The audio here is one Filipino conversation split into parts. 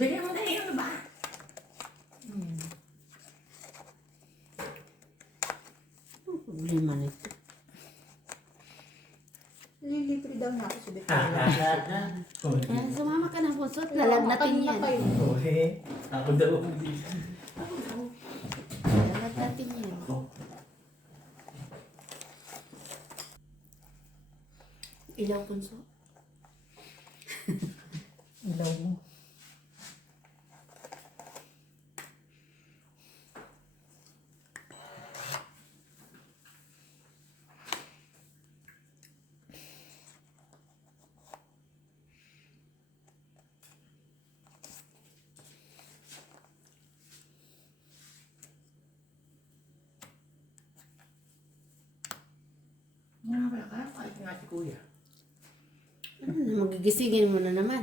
Bigyan mo na yun ba? Problema nito. Lilibre daw na ako sa Ha, Victoria. ha, ha. Kaya sumama ka ng puso at lalagnatin yan. Okay. Ako daw. Lalagnatin yan. Ilaw punso. Ilaw mo. Nga ba ka? Kahit nga si kuya. Ano, magigisingin mo na naman.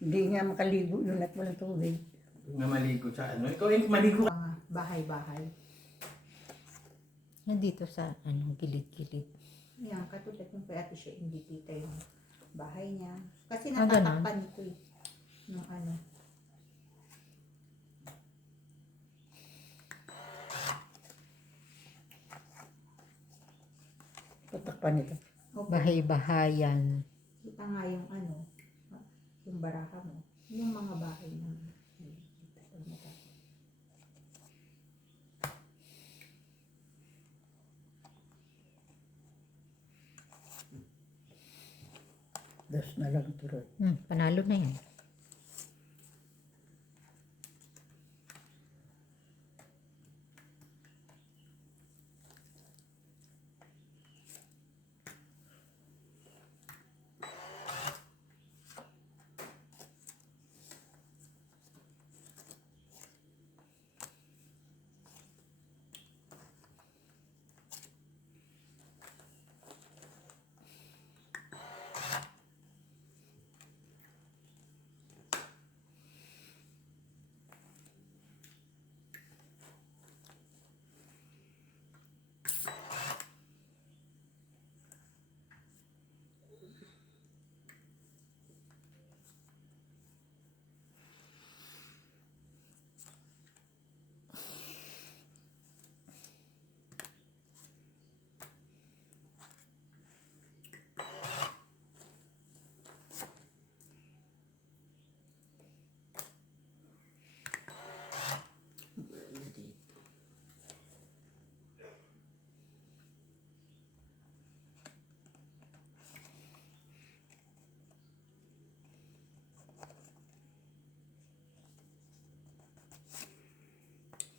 Hindi nga makaligo yun at walang tubig. Nga maligo sa ano. Ikaw yung maligo ka. Mga bahay-bahay. Nandito sa gilid-gilid. Yan, katulad ng kay Ate siya, hindi kita yung bahay niya. Kasi Ah, ganun? natatakpan ko eh. Nung ano. Tatakpan nito. Okay. Bahay-bahayan. Kita nga yung ano, yung baraha mo. Yung mga bahay na. Dos na lang turot. Panalo na yan.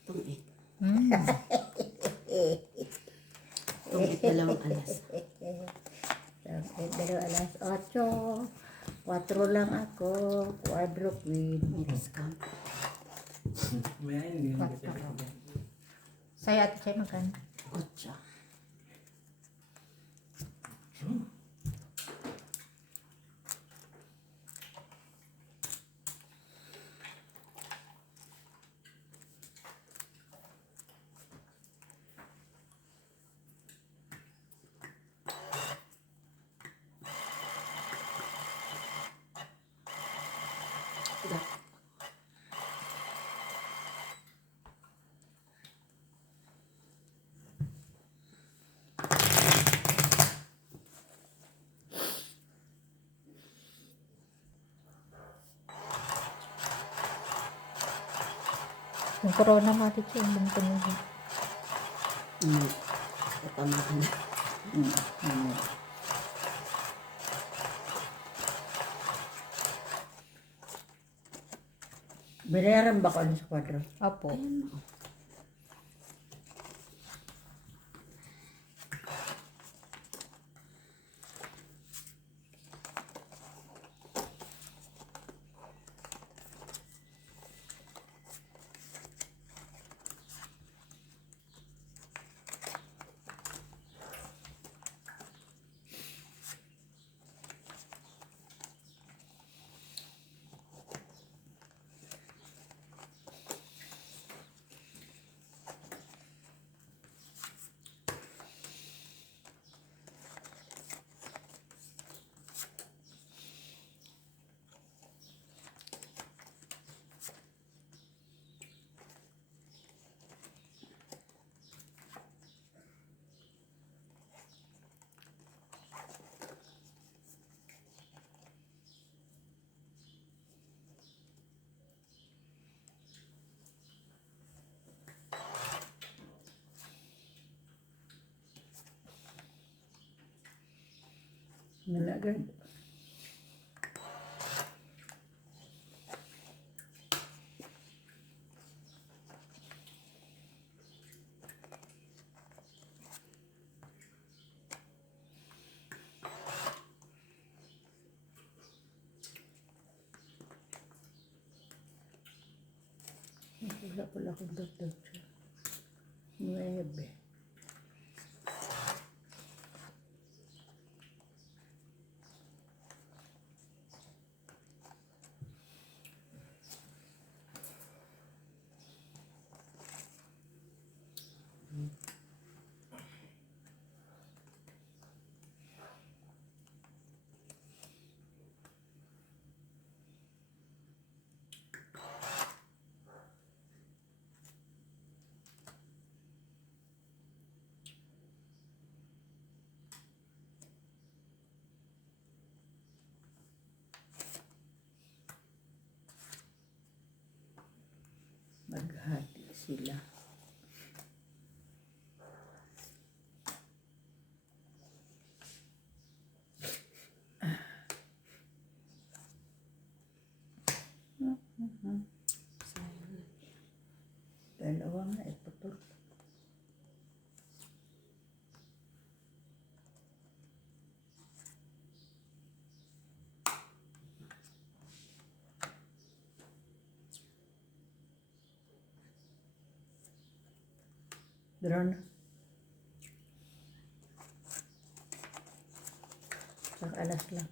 Tungit. Mm. Tungit 2 alas. Pero alas 8. 4 lang ako. Quadro queen. Discount. May hindi na kasi. Sa'yo ate siya magkano? 8. Yung corona mo ate siya. Yung tunog. Tatamaan na. Binayaran ba ko sa quadro? Opo. Ayun mo. Nalagad. Wala pala akong dot-dot. 9. Maghati sila. Dalawa nga iputol. Drone. Isang alas lang.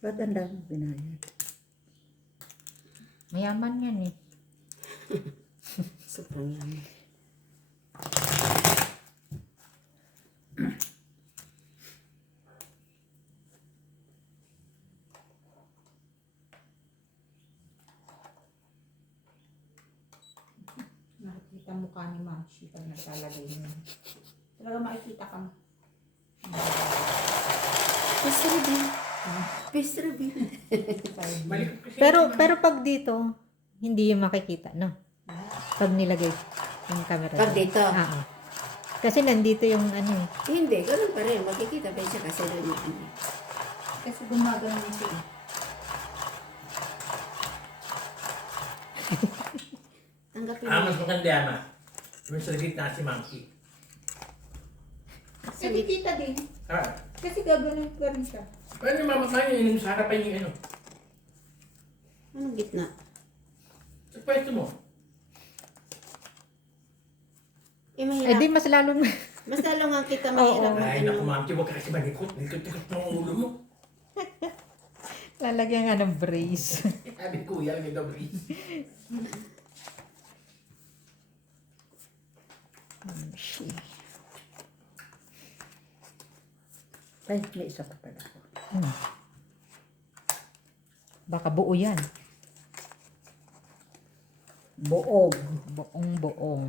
Ba't ang dami binayad? Mayaman yan eh. Sobrang yaman. Nakikita mukha ni Mashi pag naglalagay niya. Talaga makikita ka. Peace reveal. Peace reveal. Malikot kasi. Pero pag dito, hindi yung makikita, no? Pag nilagay yung camera. Pag dito. Oo. Kasi nandito yung ano eh. Hindi, ganun pa rin. Makikita pa siya kasi doon yung ano. Kasi gumagano siya eh. Tanggapin Mas mo. maganda ama. Yung sa gitna si Monkey. Kasi kita din. Ah, Kasi gaganon ka rin siya. paano yung mamakain yung sa harapan yung ano? Anong gitna? Sa pwesto mo. Eh, Eh di mahirap. mas lalong Mas lalo nga kita mahirap. Oo. Ay, ano. naku Monkey, huwag ka kasi malikot. Likot-likot ng ulo mo. lalagyan nga ng brace. Sabi kuya, may gabri. Ay, may isa pa pala ako. Baka buo yan. Buog. Buong-buong.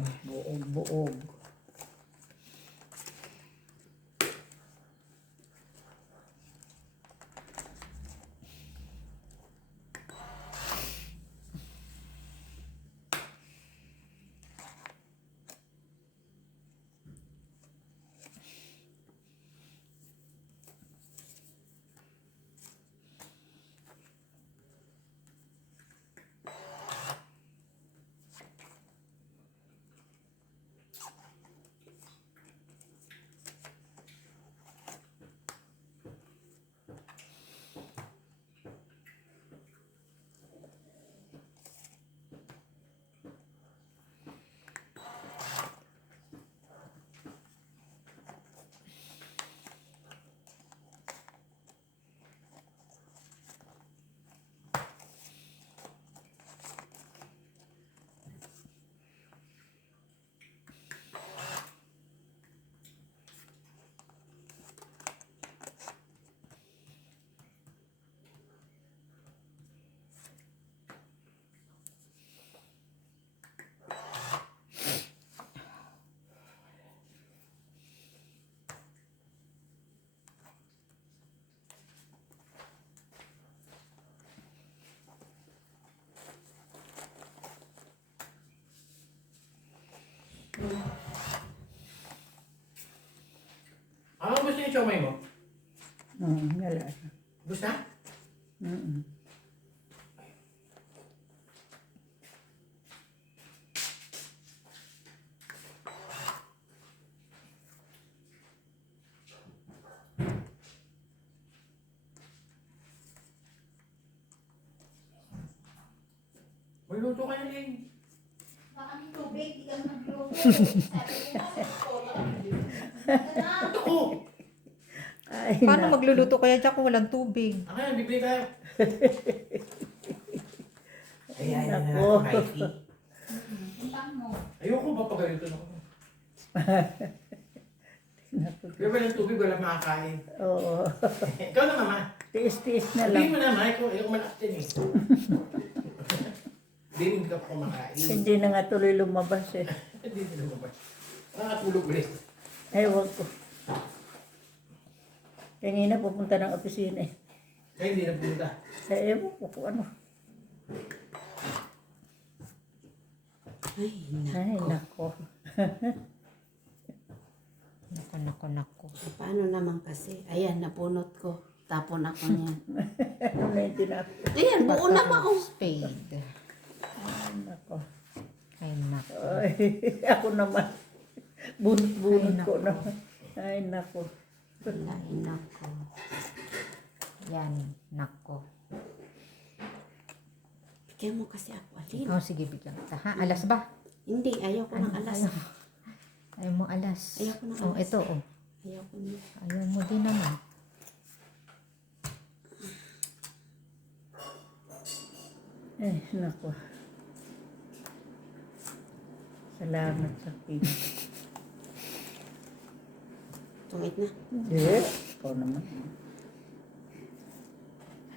Buog. yung siomay mo? Wala. Gusto na? Mm. May luto ka na rin. Baka may tubig, di ka magluto. Sabi ko, Ako! Ay, Paano na. magluluto kaya dyan kung walang tubig? Ako yan, bibili tayo. Ayan na Nako. ako, Mikey. Untang mo. Ayoko ba pagalitan ako? Kaya walang tubig, walang makakain. Oo. Ikaw na naman. Tiis-tiis na Sabihin lang. mo na, Mike, ayoko malaktin eh. Hindi ka kumakain. Hindi na nga tuloy lumabas eh. Hindi na lumabas. Nakatulog ulit. Ewan ko. Kanina pupunta ng opisina eh. Kaya hindi na pumunta. Ewan ko kung ano. Ay, Ay, nako. Nako. paano naman kasi? Ayan, napunot ko. Tapon ako niyan. Ano na yung tinapos? Ayan, buo naman ako. Spade. Ay, nako. Ay, nako. Ay, ako naman. Bunot-bunot Ay, ko nako. naman. Ay, nako. Ay, nako. Yan, nako. Bigyan mo kasi ako, Alin. Oh, sige, bigyan kita. Ha? Alas ba? Hindi, ayaw ko ng alas. Ayaw mo alas. Ayaw ko ng Oh, alas. ito, oh. Ayaw ko na. Ayaw mo din naman. Ay, nako. Salamat sa pin. Tungit na. Hindi. Ikaw naman.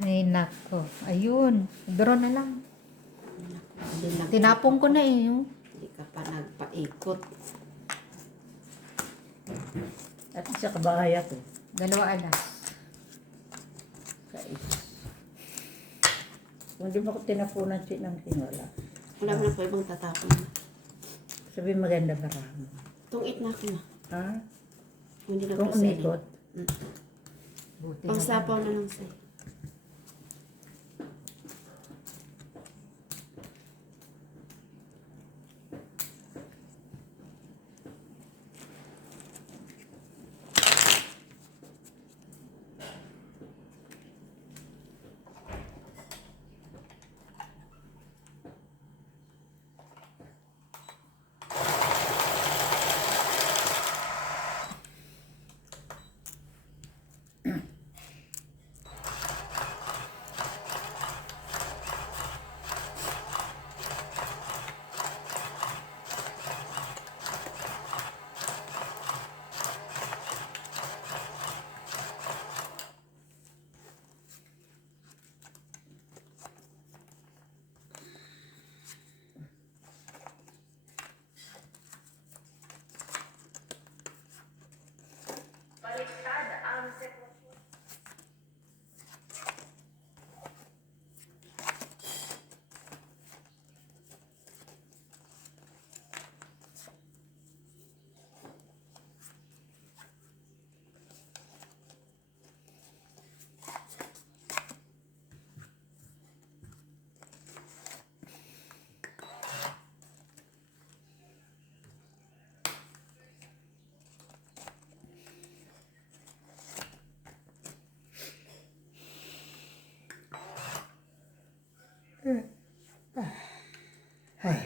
Ay, nako. Ayun. Draw na lang. Hindi lang. Tinapong ko na eh. Oh. Hindi ka pa nagpaikot. At sa kabahay ako. 2 alas. Sais. Kung di mo ko tinapunan ng tinola. Wala mo na po ibang tatapon na. Sabi maganda ba mo? Tungit na ako na. Ha? Kung hindi na Kung po sa umikot. Buti Pang na. sapaw na lang sa'yo. Ay.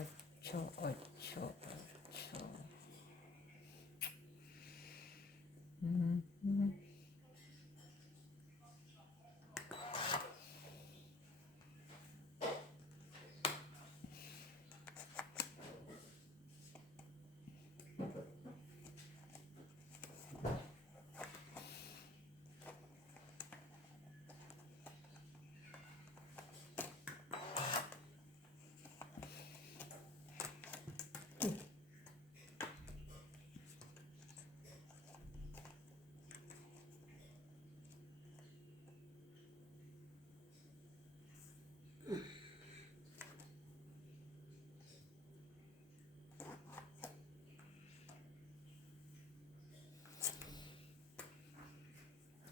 Ocho. Mhm.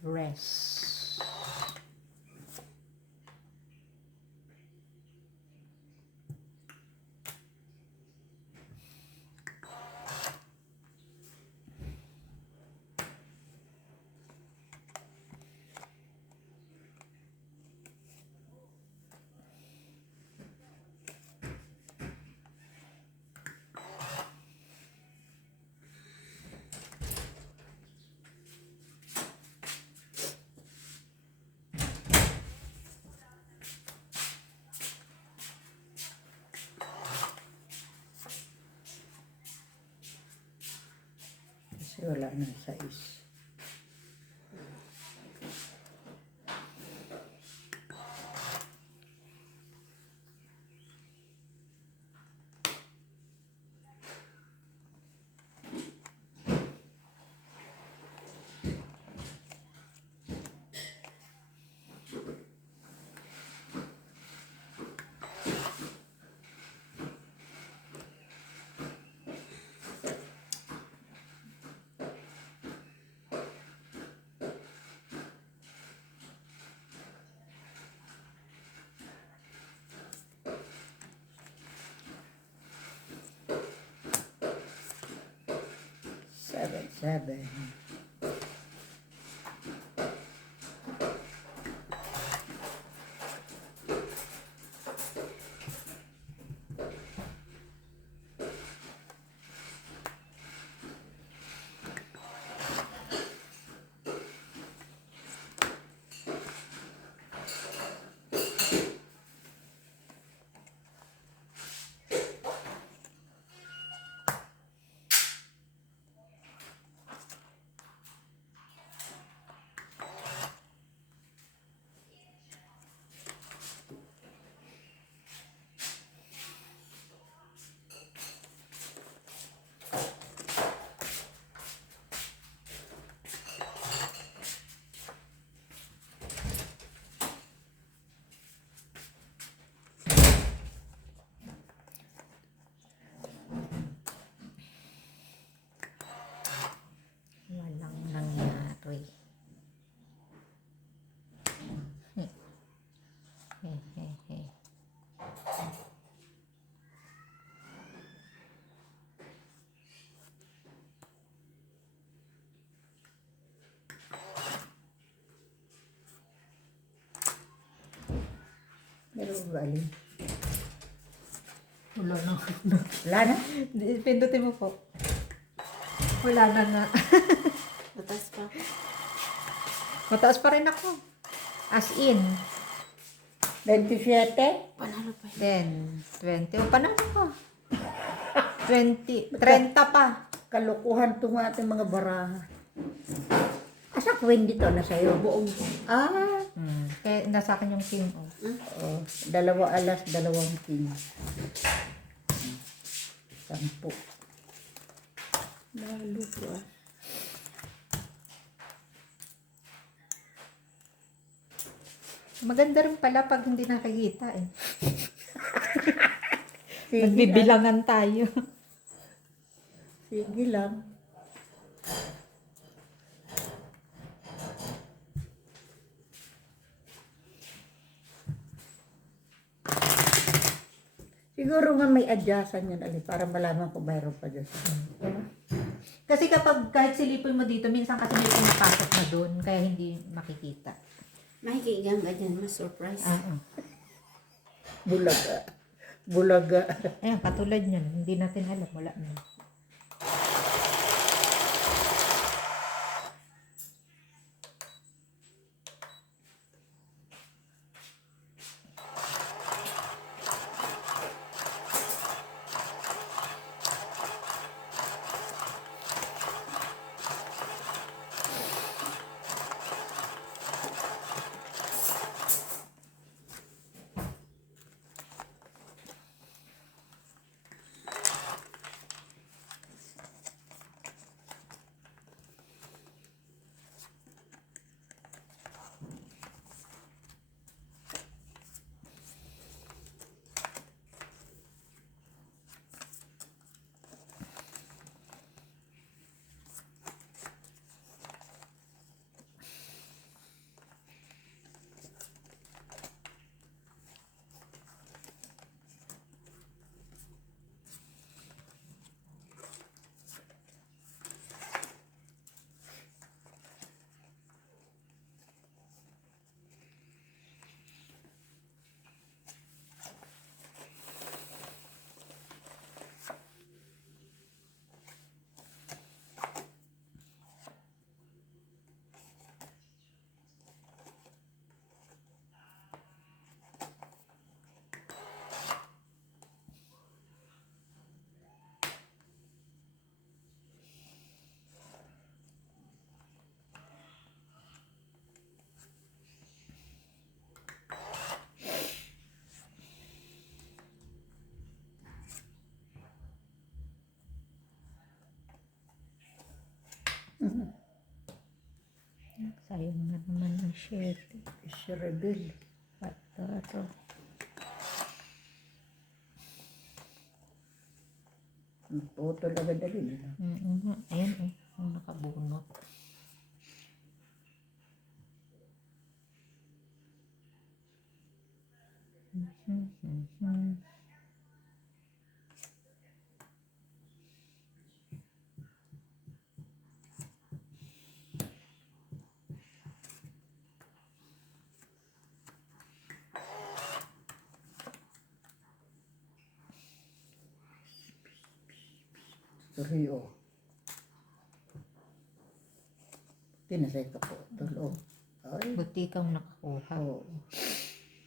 rest. Kasi wala nang size. Seven. Walang nangyari. Hehehe. Meron ba alin? Wala na. Wala na? Pindutin mo po. Wala na nga. Matas pa. Mataas pa rin ako. As in. 27? Panalo pa. 10, 20. O, panalo ko. 20, 30 pa. Kalukuhan itong ating mga baraha. Asa queen dito na sa'yo? Buong. Ah, Kaya nasa akin yung king. Oh. oh, 2 alas, 2 king. 10. Lalo po ah. Maganda rin pala pag hindi nakikita eh. Sige, Nagbibilangan tayo. Sige lang. Siguro nga may adyasan yan, Ali, para malaman kung mayroon pa dyan. Kasi kapag kahit silipin mo dito, minsan kasi may pumapasok na doon, kaya hindi makikita. Makikigang ka dyan, mas surprise. Bulaga. Bulaga. Ayan, katulad niyan, hindi natin alam, wala na. 17. Isrebil. Pataro. Ang photo agad dali nila. Ayan ang nakabunot. Rio. Tinasay ka po. Tulog. Ay. Buti kang nakakuha. Oo.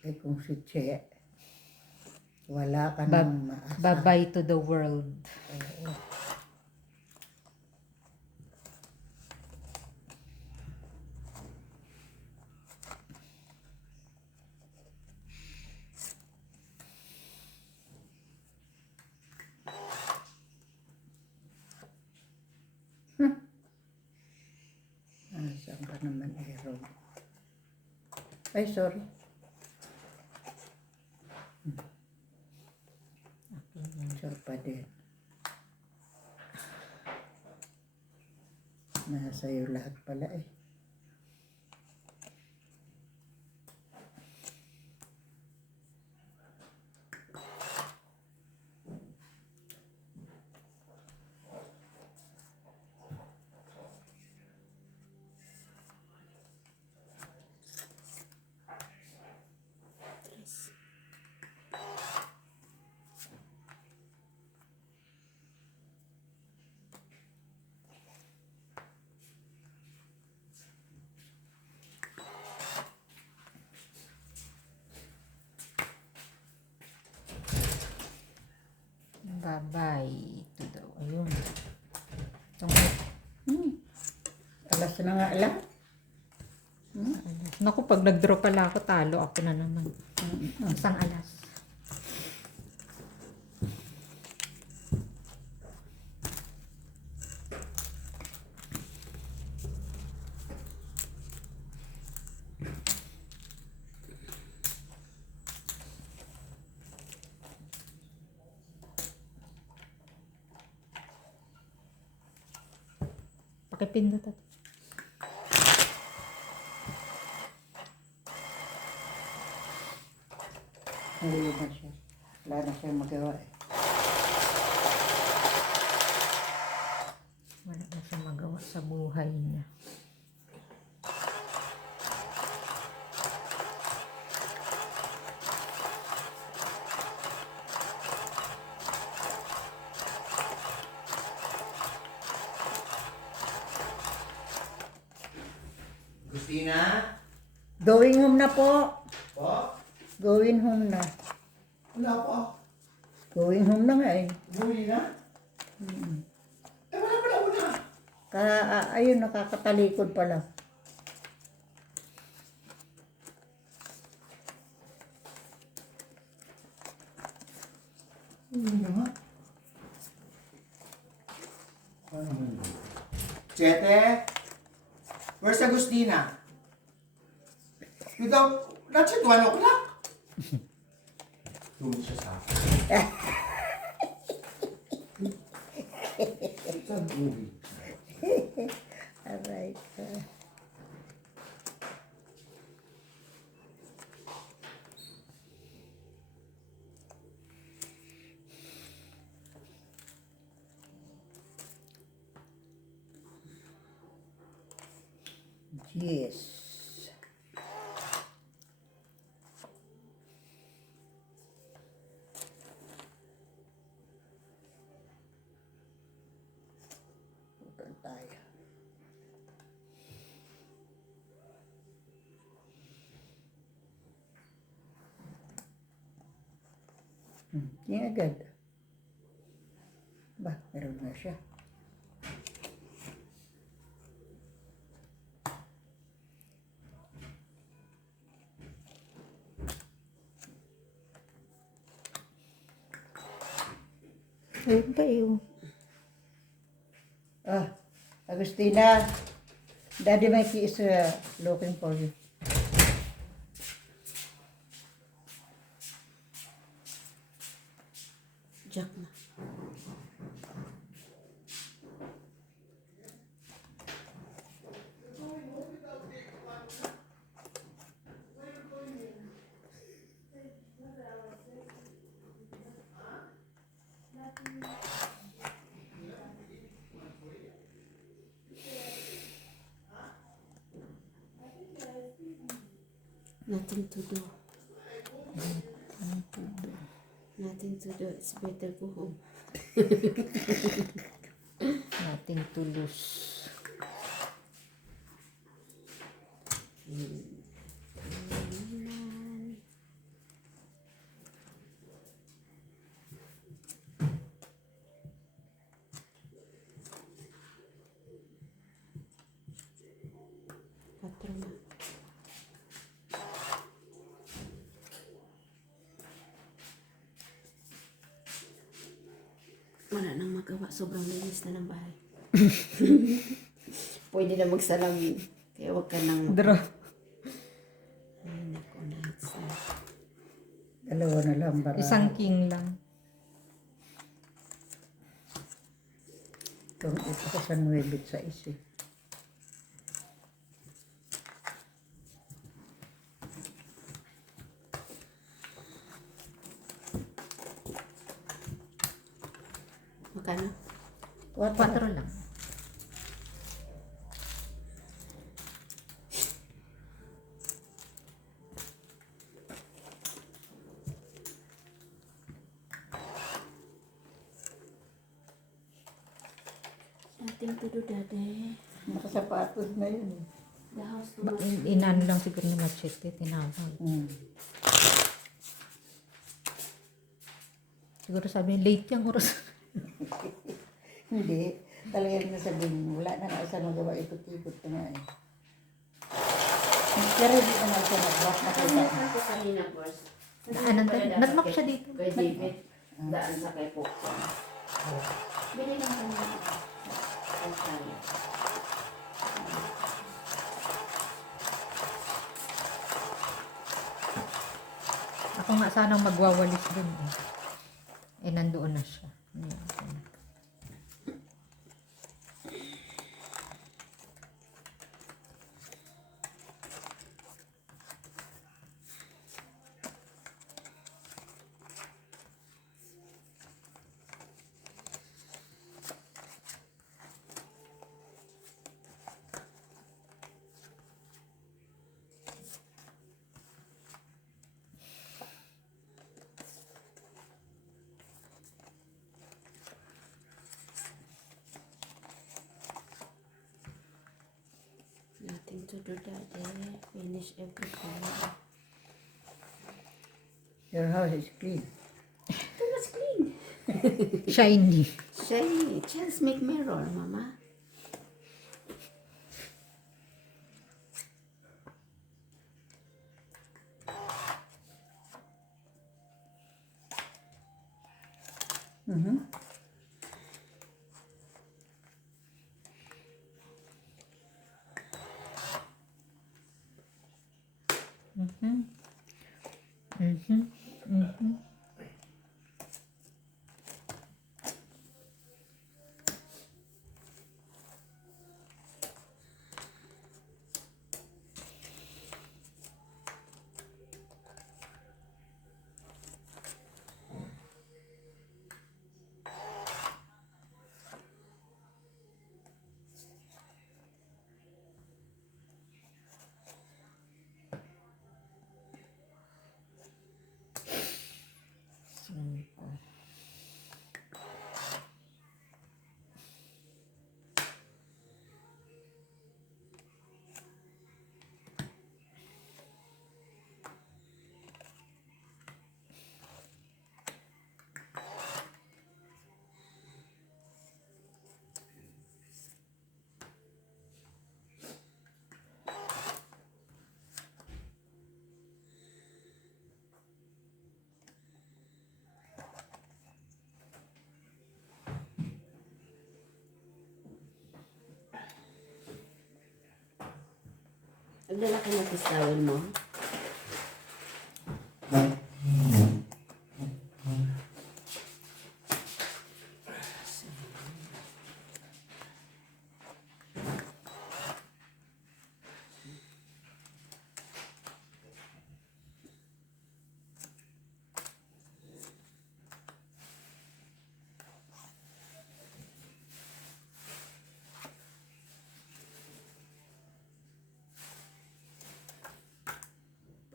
Eh kung si Che, wala ka Bab- nang maasa. Bye-bye to the world. Oo. Saan ka naman, Aaron? Ay, sorry. Sure pa din. Nasa iyo lahat pala eh. Bye-bye to the... Ayun. Alas na nga alam. Naku, pag nag-draw pala ako, talo ako na naman. Isang alas. Pakipindot at. Nalilog na siya. Wala na siyang magawa eh. Wala na siya magawa sa buhay niya. Christina? Going home na po. Po? Going home na. Wala po. Going home na nga eh. Buwi na? Eh, wala pala una. Ayun, nakakatalikod pala. Buwi na nga. Chete? Where's Agustina? That's at 1 o'clock. Tumit siya sa akin. Saan buwi? Alright. Yes. Putol tayo. Yan agad. Ba, meron na siya. Ayun tayo. Ah, Agustina, Daddy Mikey is looking for you. Jack na. Nothing to do. Nothing to do. It's better go home. Nothing to lose. Patro na. Wala nang magawa. Sobrang linis na ng bahay. Pwede na magsalamin. Kaya wag ka nang... Draw. Ay, naku, nights na. Dalawa na lang baraha. Isang king lang. Ito ko sa 9 sa isi. Magkano? 4 lang. Nothing to do, Daddy. Nakasapatos na yun eh. The house to Inano lang siguro ni Machete, tinawag. Siguro sabi, late yung oras. Hindi. Talagang nasabihin, wala na nga sa magawa, ikot-ikot ko nga eh. Pero hindi ko na siya nag-back na Ano kita. ako kanina, boss? Nag-knock siya dito. Kay David. Daan sa kay Popo. Bili lang kanina. Ay, tayo. Ako nga sanang magwawalis dun eh. Eh, nandoon na siya. Ayan. Nothing to do, Daddy. Finish everything. Your house is clean. Too much clean. Shiny. Shiny. Just make mirror, Mama. Nagdala ka ng towel mo?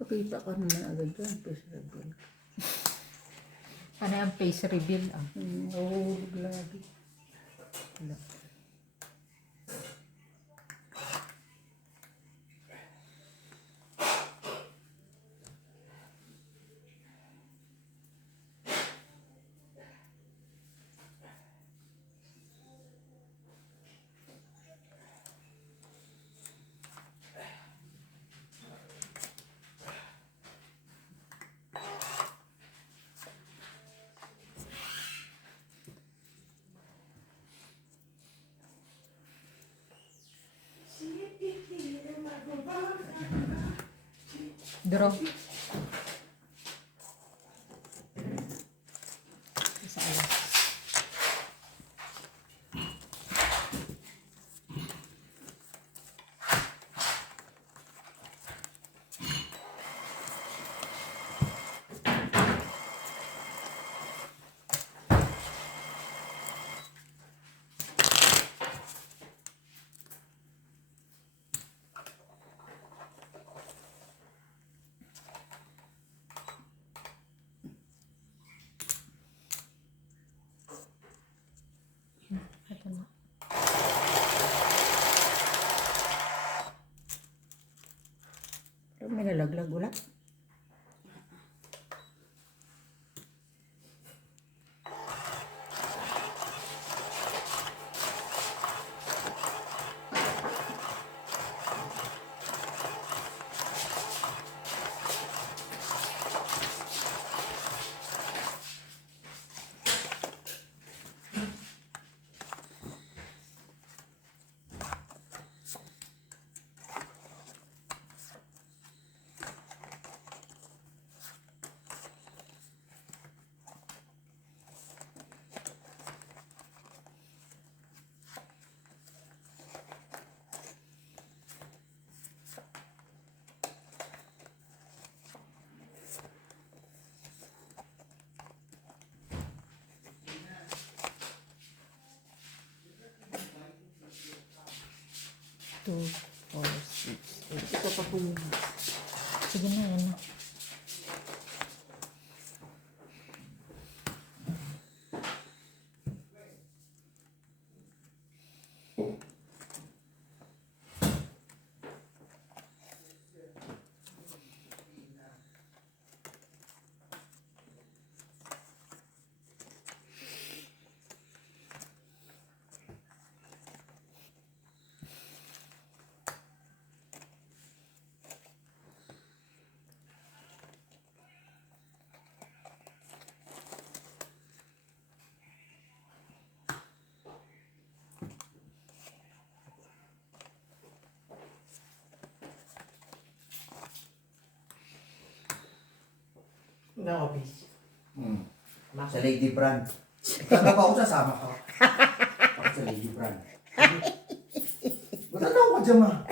Pakita ka naman agad dyan. Face reveal. Ano yung face reveal? Ah? Nahulog lagi. Wala. Draw. Isa lang. Ito na. Pero may nalaglag wala. Two, four, six, eight. Ito pa po yun. Sige na, yan na. Na office. Sa Lady Brand. Tanda pa ako sasama ka. Ako sa Lady Brand. Ba't ako ka dyan, ma?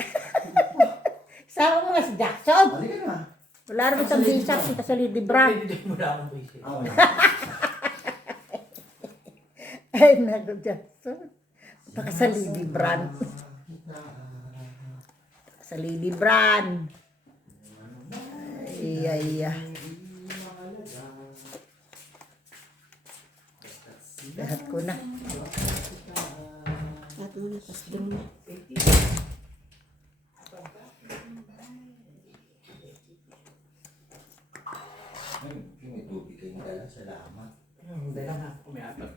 Sama mo nga si Jackson. Halika na. Wala naman sa bisak kita sa Lady Brand. Pwede din mo na akong voice. Ah, wala. Ay, nago Jackson. Punta ka sa Lady Brand. Sa Lady Brand. Ay, ay, ay. Lahat ko na. Lahat mo na, tas drum na. Ay, may tubig kayong dala. Salamat. Dala nga ako, may apat.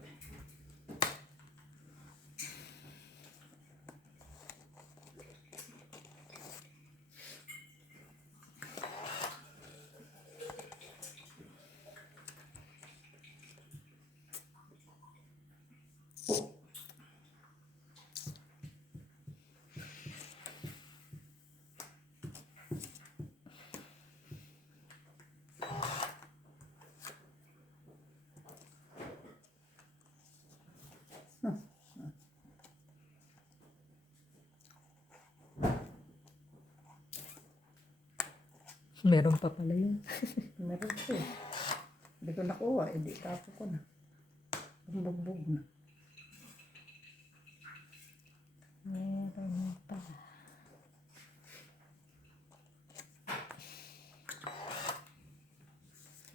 Meron pa pala yun. Meron ko. Hindi ko nakuha. Hindi kapo ko na. Bugbog na. Meron pa.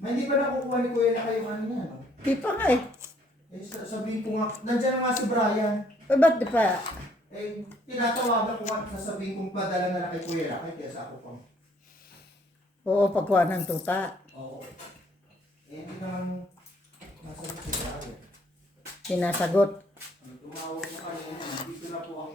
May hindi pa nakukuha ni Kuya na kayo kanina, no? Di pa nga eh. Eh, sabihin ko nga, nandiyan na nga si Brian. Eh, ba't di pa? Eh, tinatawagan ko nga, sasabihin kong padala na lang kay Kuya Lakay, kaya sa ako pa. Oo, pagkuha ng tuta. Oo. Eh, hindi naman nasagot si Brian. Sinasagot. Ang tumawag mo kanina, dito na po ang...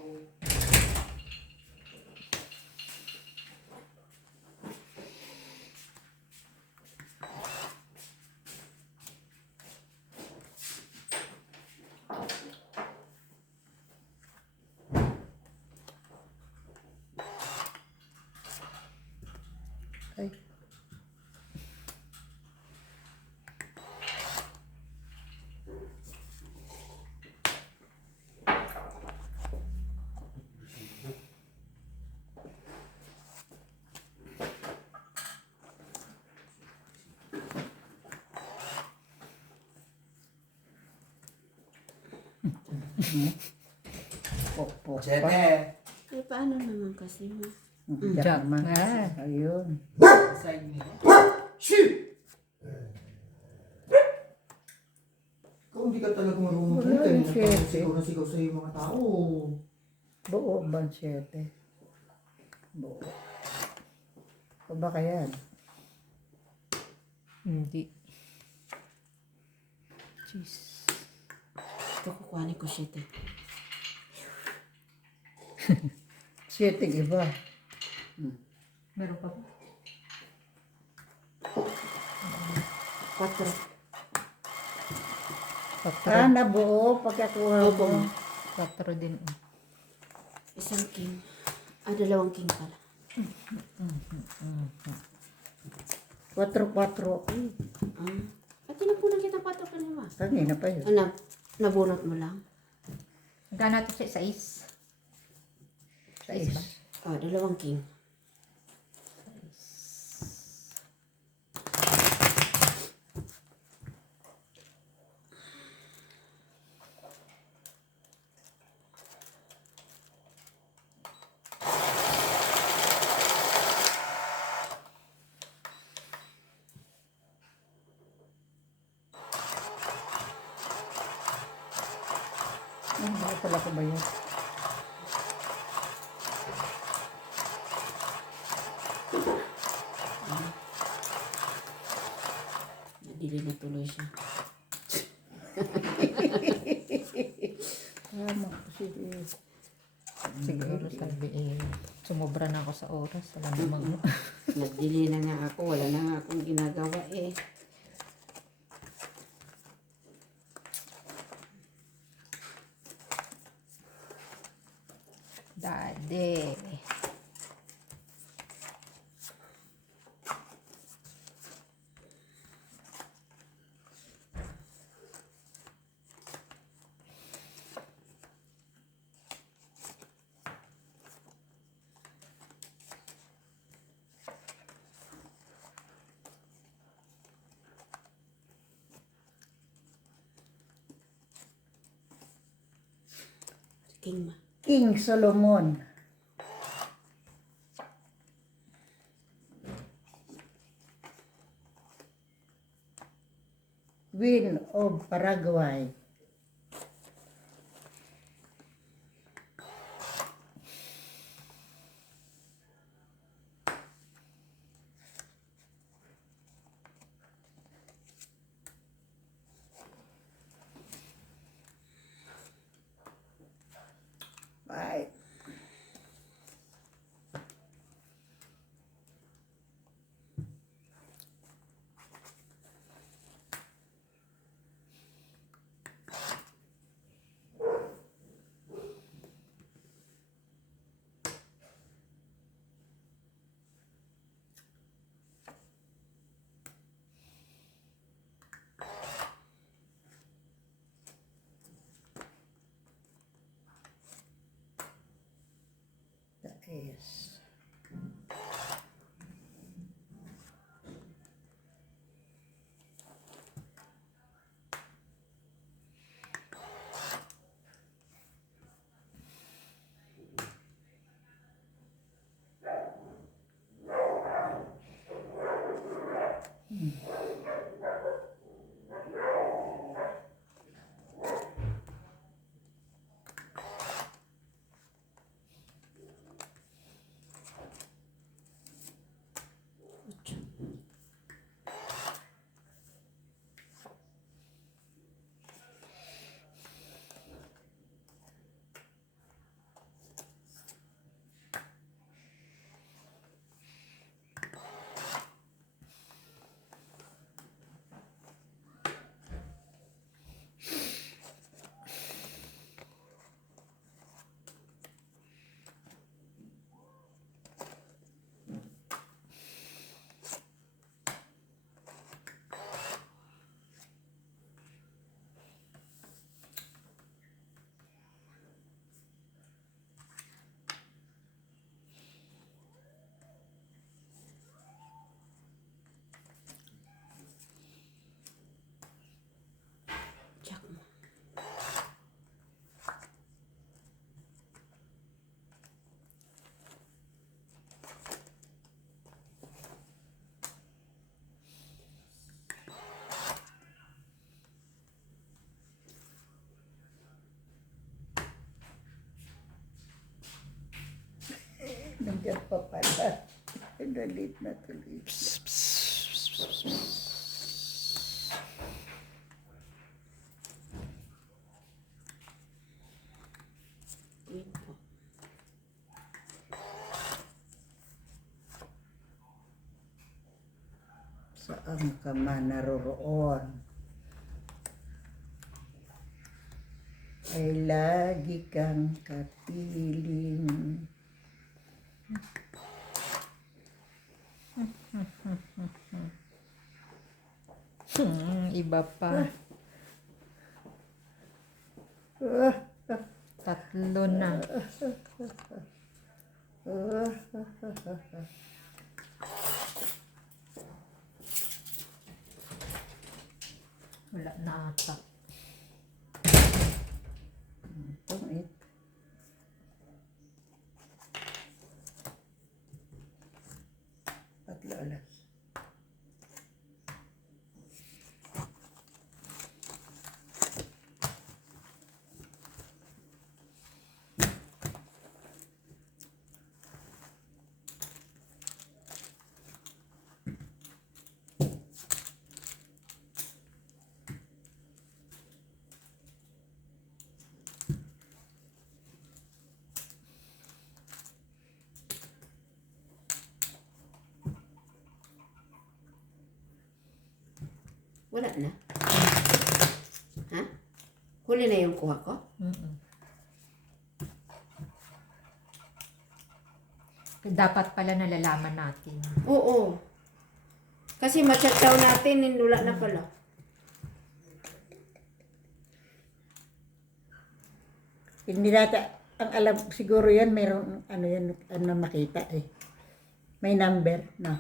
Ay. Pokpok pa. Chete! Eh, paano naman kasi ma? Jack Jack naman. na. Ayun. Side me. Shoot! Ikaw hindi ka talaga marunong Wala kayo. yung chete. Sigaw na sigaw sa mga tao. Buo ba ang 7? Buo. O baka yan? Hindi. Jeez. Ito kukuhanin ko siya. 7 iba. Meron pa ba? 4. Nabuo pagkakuha mo. 4 din. Isang king. Dalawang king pala. 4-4. At tinapunan kita 4 pa naman. Kanina pa yun. Nabunot mo lang? Hanggang natin siya 6. 6 ba? Dalawang king. Baka pala ko ba yun? Nadili na tuloy siya. Tama. Sige. Siguro sabi sumobra na ako sa oras. Wala namang Nagdili na nga ako. Wala na nga akong ginagawa eh. Daddy. King ma. King Solomon. Queen of Paraguay. Bye. That is. Nandiyan pa pala. Nalit na tuloy. Yun po. Saan ka man naroroon, ay lagi kang kapiling. Iba pa. Ah, 3 na. Wala na ata. Pangit. Tatlo alas. Wala na. Ha? Huli na yung kuha ko? Dapat pala nalalaman natin. Oo. Kasi ma-shutdown natin, wala na pala. Hindi natin, ang alam, siguro yan, mayroong, ano yan, ano makita eh. May number, no?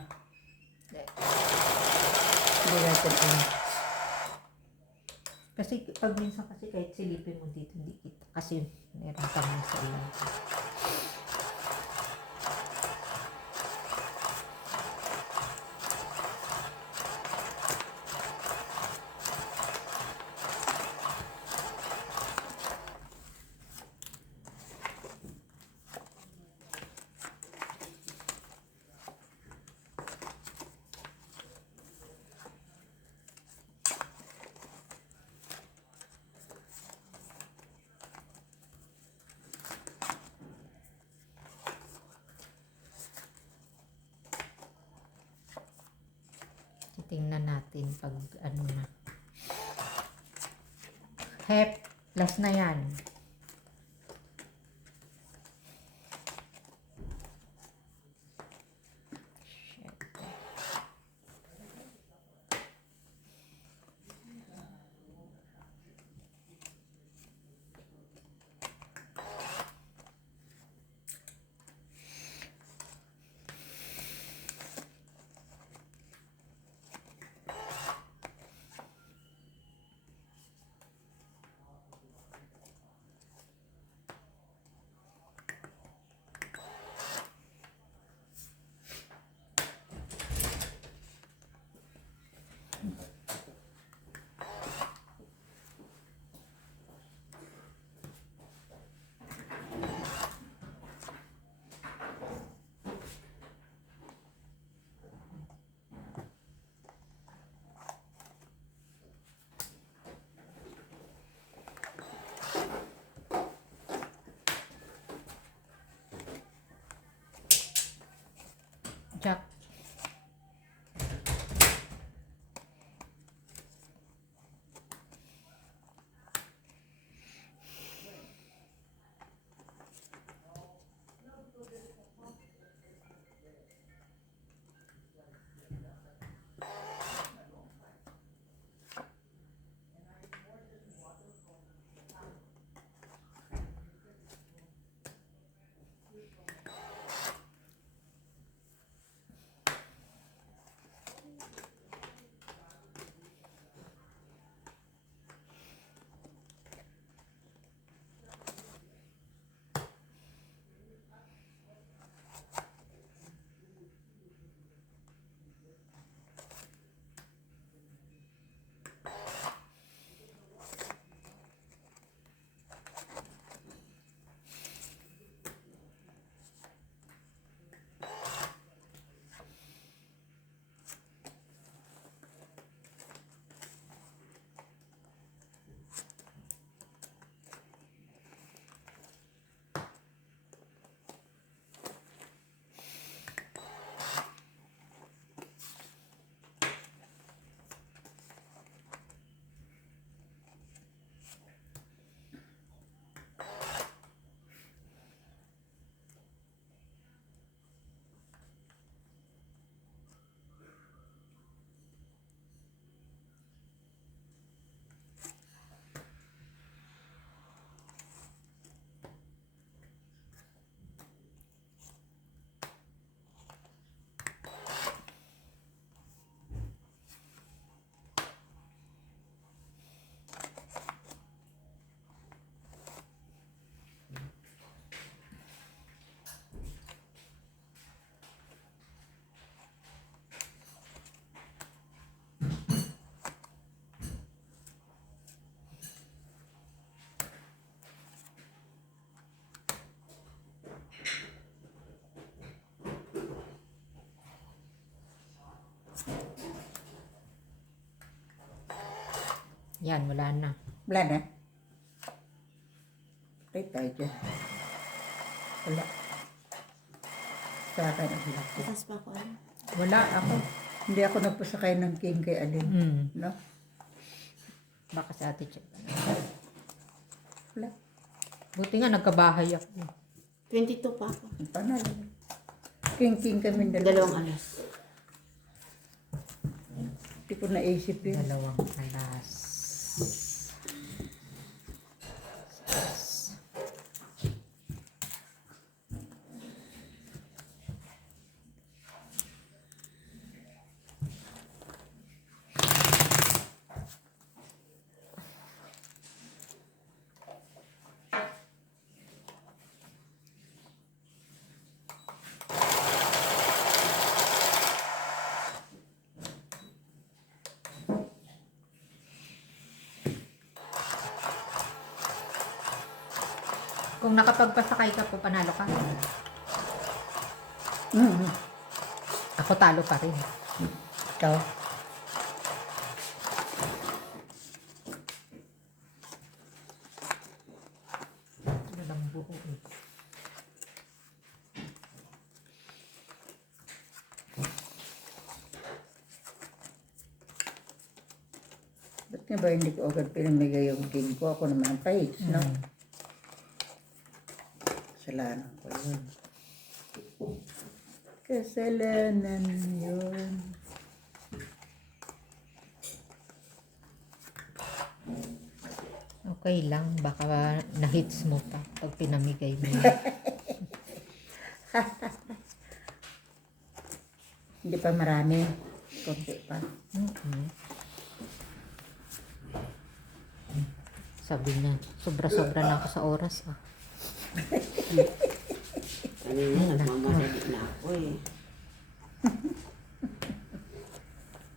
Hindi natin alam. Kasi pag minsan kasi kahit silipin mo dito, hindi kita. Kasi meron kami sa ilang. Titingnan natin pag ano na. Hep, last na yan. Jack. Yan, wala na. Wala na. Right tayo dyan. Wala. Sa akin ang wala. Itas pa ako. Wala ako. Hindi ako nagpasakay ng king kay Alin. No? Baka sa ate check. Wala. Buti nga nagkabahay ako. 22 pa ako. Panalo. King kami Dalawang alas. Hindi ko naisip yun. Dalawang alas. Kung nakapagpasakay ka po, panalo ka. Mm-hmm. Ako talo pa rin. Ikaw. Walang buo eh. Ba't nga ba hindi ko agad pinamigay yung king ko? Ako naman ang pahit, no? Kasalanan ko yun. Kasalanan yun. Okay lang, baka na-hits mo pa pag pinamigay mo. Hindi pa marami. Konti pa. Sabi niya, sobra-sobra na ako sa oras ah. Kanina, nagmamadali na ako eh.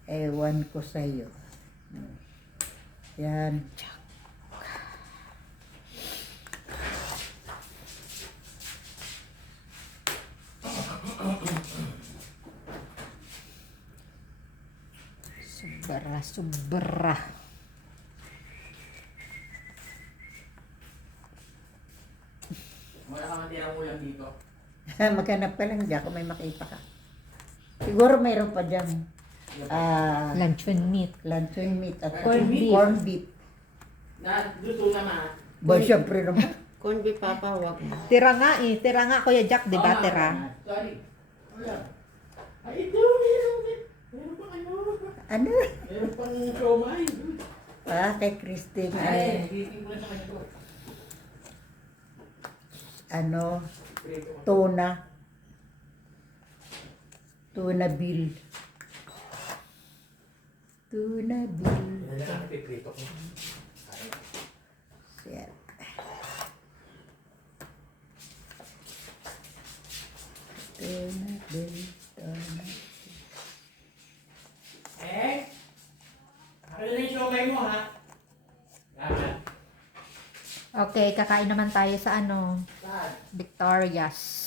Ewan ko sa'yo. Yan. Sobra. Wala kang natirang ulam dito. Maghanap ka lang dyan kung may makita ka. Siguro mayroon pa dyan. Luncheon meat. Luncheon meat at Corned beef. corned beef. Luto naman. Ba, syempre naman. Corn beef papa, wag na. Tira nga eh. Tira nga Kuya Jack, di ba? Oo, Tira. Sorry. Wala. Ay, ito. Meron pang ano. Ano? Meron pang siomay. Kay Christine. Ay, hihitin ko na sa kanya to. Ano? Prito ko. Tuna. Tuna bill. Tuna bill. Yan na lang, piprito ko. Yan. Tuna bill. Tuna. Akin na yung siomay mo, ha? Lahat. Okay, kakain naman tayo sa ano, Saan? Victoria's.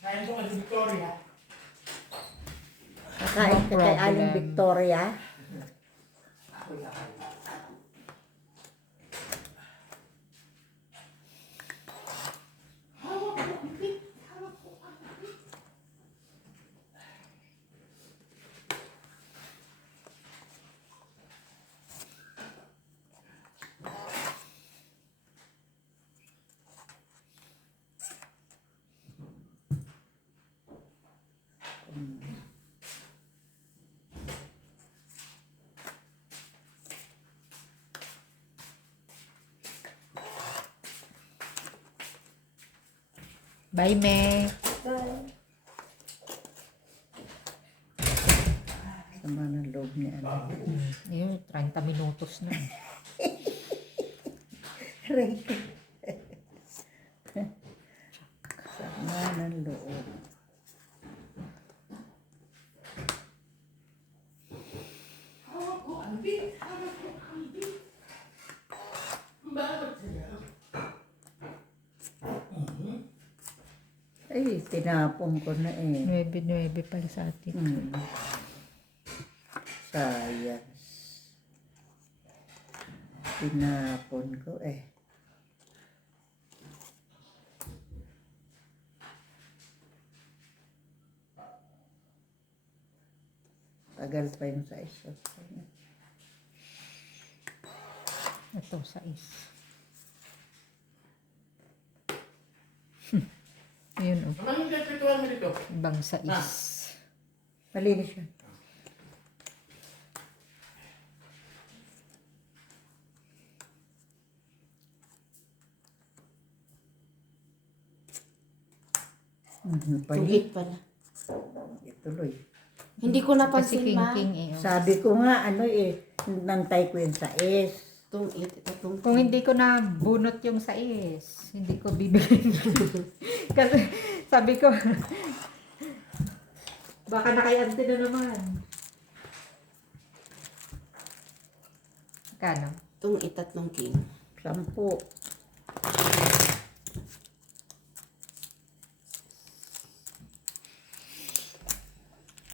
Kaya ko kasi Victoria. Kakain ka kay problem. Aling Victoria. Ako'y kakain. Bye, May. Sama ng loob niya. Ano. Yun, 30 minutos na. Aray ko. Sama ng loob. Ay, tinapon ko na eh. 9-9 pala sa atin. Sayang. Tinapon ko eh. Tagal pa yung sa isa. Ito, 6. Ayun oh, Ano yung pagpituan mo dito? ibang 6. Malinis yun. Palit. Tugit pala. Ituloy. Hindi ko Kasi napansin ma. king eh. Oh. Sabi ko nga, ano eh, nantay ko yun sa S. Itong Kung hindi ko na bunot yung 6, hindi ko bibigyan. Kasi sabi ko, baka nakayante na naman. Kano? itong itatlong king. 10.